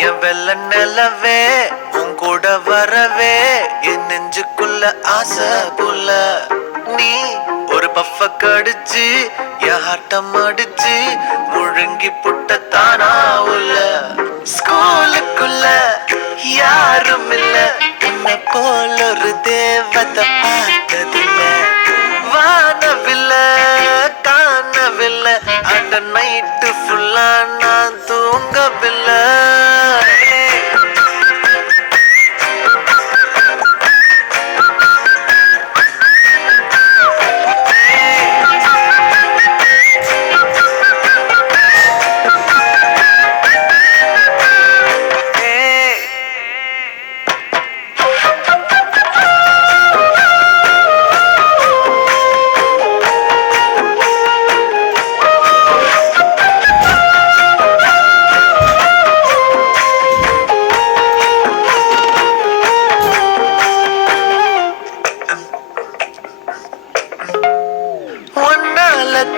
என் வெள்ள நிலவே உன் கூட வரவே என் நெஞ்சுக்குள்ள ஆசை புல்ல நீ ஒரு பஃப கடிச்சு என் ஆட்டம் அடிச்சு முழுங்கி புட்ட தானா உள்ள ஸ்கூலுக்குள்ள யாரும் இல்ல உன்னை போல ஒரு தேவதை பார்த்ததில்ல வானவில்ல காணவில்லை அந்த நைட்டு ஃபுல்லா நான் தூங்கவில்லை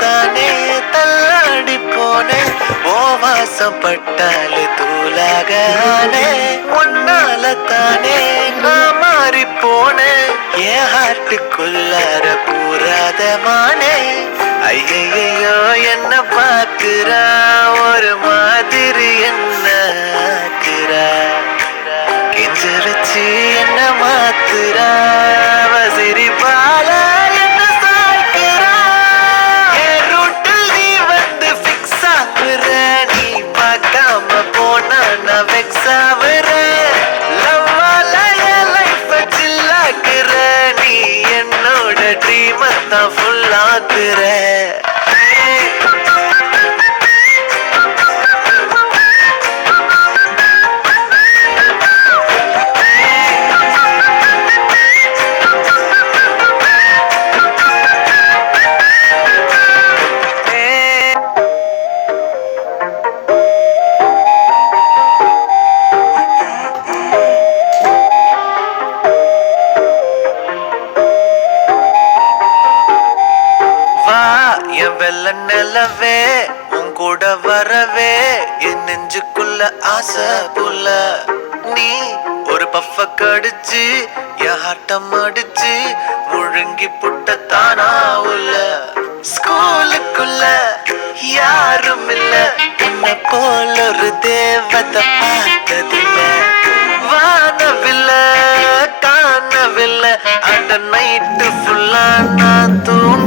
தானே தள்ளாடி போனேன் ஓ வாசப்பட்டாலே தூளாகானே உன்னால தானே நான் மாறி போனேன் என் ஹார்ட்டுக்குள்ளார பூராதமானே ஐயையோ என்ன பாக்குறா ஒரு மாதிரி என்ன ஆக்குறா கெஞ்சரிச்சு என்ன மாத்துறா சிரிப்பால என் வெள்ள நிலவே உன் கூட வரவே என் நெஞ்சுக்குள்ள ஆசை புல்ல நீ ஒரு பஃப கடிச்சு என் ஆட்டம் அடிச்சு முழுங்கி புட்ட தானா உள்ள ஸ்கூலுக்குள்ள யாரும் இல்ல உன்னை போல ஒரு தேவதை பார்த்ததில்ல வானவில்ல காணவில்லை அந்த நைட்டு ஃபுல்லா நான் தூங்க